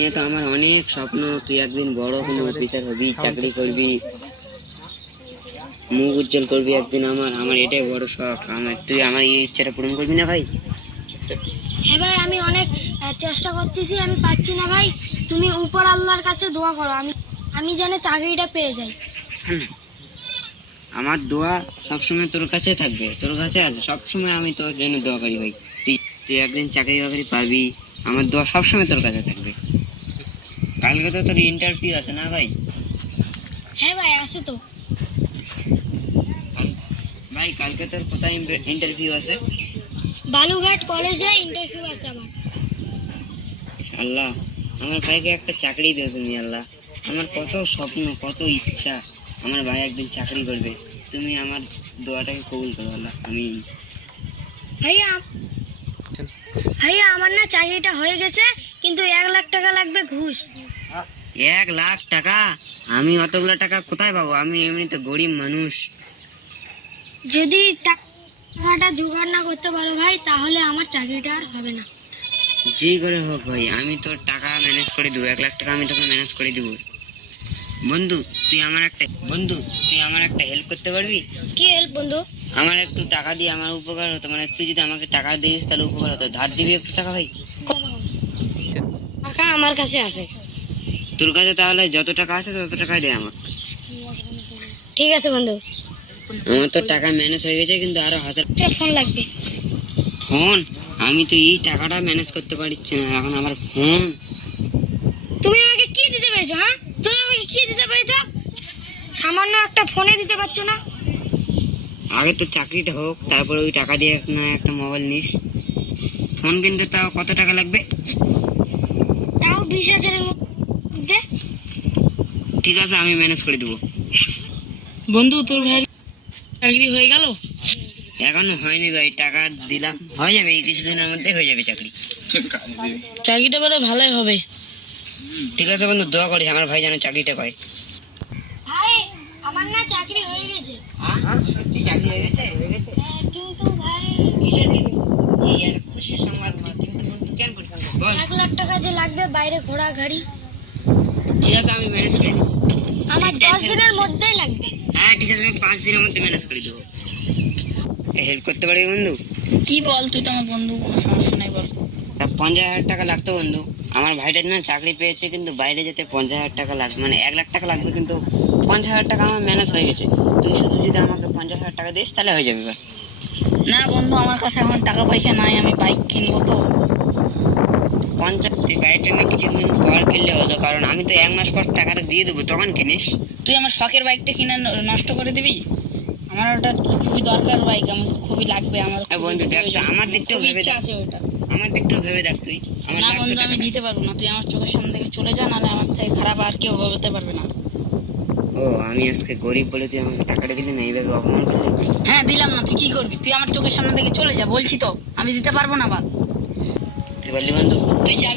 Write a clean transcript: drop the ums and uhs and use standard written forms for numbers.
নিয়ে তো আমার অনেক স্বপ্ন, তুই একদিন বড় কোনো অফিসার হবি, চাকরি করবি, মুখ উজ্জ্বল করবি একদিন। আমার আমার এটাই বড় শখ। তুই আমার এই ইচ্ছাটা পূরণ করবি না ভাই? হ্যাঁ ভাই, আমি অনেক চেষ্টা করতেছি, আমি পাচ্ছি না ভাই। তুমি উপর আল্লাহর কাছে দোয়া করো, আমি যেন চাকরিটা পেয়ে যাই। আমার দোয়া সবসময় তোর কাছে থাকবে, তোর কাছে আছে সবসময়। আমি তোর জন্য দোয়া করি ভাই। তুই তুই একদিন চাকরি বাকরি পাবি, আমার দোয়া সবসময় তোর কাছে থাকবে। কালকে তো তোর ইন্টারভিউ আছে না ভাই? হ্যাঁ ভাই, আছে তো। ভাই কালকে তোর কোথায় ইন্টারভিউ আছে? বালুঘাট কলেজে ইন্টারভিউ আছে আমার। আল্লাহ, আমার ভাইকে একটা চাকরি দিও তুমি। আল্লাহ, আমার কত স্বপ্ন, কত ইচ্ছা, আমার ভাই একদিন চাকরি করবে। তুমি আমার দোয়াটাকে কবুল করো আল্লাহ। আমি ভাইয়া ভাইয়া আমার না চাকরিটা হয়ে গেছে, কিন্তু 1 লাখ টাকা লাগবে ঘুষ। 1 লাখ টাকা? আমি অতগুলো টাকা কোথায় পাবো? আমি এমনিতে গরিব মানুষ। যদি টাকাটা জোগাড় না করতে পারো ভাই, তাহলে আমার চাকরিটা আর হবে না। যে করে হোক ভাই, আমি তোর টাকা ম্যানেজ করে দেবো। 1 লাখ টাকা আমি তোকে ম্যানেজ করে দেবো। বন্ধু, তুই আমার একটা হেল্প করতে পারবি? কি হেল্প বন্ধু? আমার একটু টাকা দিয়ে আমার উপকার হতো, মানে তুই যদি আমাকে টাকা দিস তাহলে উপকার হতো। ধার দিবি একটু টাকা ভাই? টাকা আমার কাছে আছে। তোর কাছে তাহলে যত টাকা আছে তত টাকা দে আমাকে। ঠিক আছে বন্ধু। আমার তো টাকা ম্যানেজ হয়ে গেছে, কিন্তু আরো 1000 ফোন লাগবে। ফোন? আমি তো এই টাকাটা ম্যানেজ করতে পারছি না, এখন আমার ফোন। তুমি আমাকে কি দিতে পেরেছো? হ্যাঁ, তুমি আমাকে কি দিতে পেরেছো? সামান্য একটা ফোনে দিতে পারছো না? আগে তো চাকরিটা হোক, তারপরে ওই টাকা দিয়ে একটা মোবাইল নিস। ফোন কিনতে তাও কত টাকা লাগবে? তাও 20,000-এর মধ্যে। ঠিক আছে, আমি ম্যানেজ করে দেবো। বন্ধু, তোর ভাই চাকরি হয়ে গেল? এখনো হয়নি ভাই, টাকা দিলাম, হয়ে যাবে এই কিছুদিনের মধ্যে হয়ে যাবে চাকরি। চাকরিটা পেলে ভালোই হবে। ঠিক আছে বন্ধু, দোয়া করিস আমার ভাই যেন চাকরিটা পায়। ভাই, আমার না চাকরি হয়ে গেছে। সত্যি চাকরি হয়ে গেছে? কিন্তু ভাই, কিসের কিন্তু? এই একটা খুশির সংবাদ। কিন্তু বন্ধু কেন করিস বল? 1 লাখ টাকা যে লাগবে বাইরে ঘোরাঘুরি। ঠিক আছে, আমি ম্যানেজ করে দেবো। আমার 10 দিনের মধ্যেই লাগবে। হ্যাঁ ঠিক আছে, আমি 5 দিনের মধ্যে ম্যানেজ করে দেবো। হেল্প করতে পারবি বন্ধু? কি বল, তুই তো আমার বন্ধু, কোনো সমস্যা নাই, বল। তা 50,000 টাকা লাগতো বন্ধু। আমার ভাইটার না চাকরি পেয়েছে, কিন্তু বাইরে যেতে 50,000 টাকা লাগবে, মানে 1 লাখ টাকা লাগবে, কিন্তু 50,000 টাকা আমার ম্যানেজ হয়ে গেছে। তুই শুধু যদি আমাকে 50,000 টাকা দিস তাহলে হয়ে যাবে এবার। না বন্ধু, আমার কাছে এখন টাকা পয়সা নাই, আমি বাইক কিনবো তো। 50, তুই বাইকটা না কিছুদিন পর কিনলে হলো, কারণ আমি তো 1 মাস পর টাকাটা দিয়ে দেবো, তখন কিনিস। তুই আমার শখের বাইকটা কিনে নষ্ট করে দিবি? আমার ওটা খুবই দরকার বাইক, আমাকে খুবই লাগবে। আমার বন্ধু দেখ তো, আমার দিকটাও ভেবে দেখ, আছে ওটা। আমার দিকটাও ভেবে দেখ তুই। আমার না লাগতো বন্ধু, আমি টাকাটা। দিতে পারবো না, তুই আমার চোখের সামনে থেকে চলে যা, নাহলে আমার থেকে খারাপ আর কেউ বলতে পারবে না। ও, আমি আজকে গরিব বলে তুই আমাকে টাকাটা দিলি না, এইভাবে অপমান করলি? হ্যাঁ, দিলাম না, তুই কি করবি? তুই আমার চোখের সামনে থেকে চলে যা, বলছি তো, আমি দিতে পারবো না। বাদ, তুই বললি বন্ধু তুই যাবি।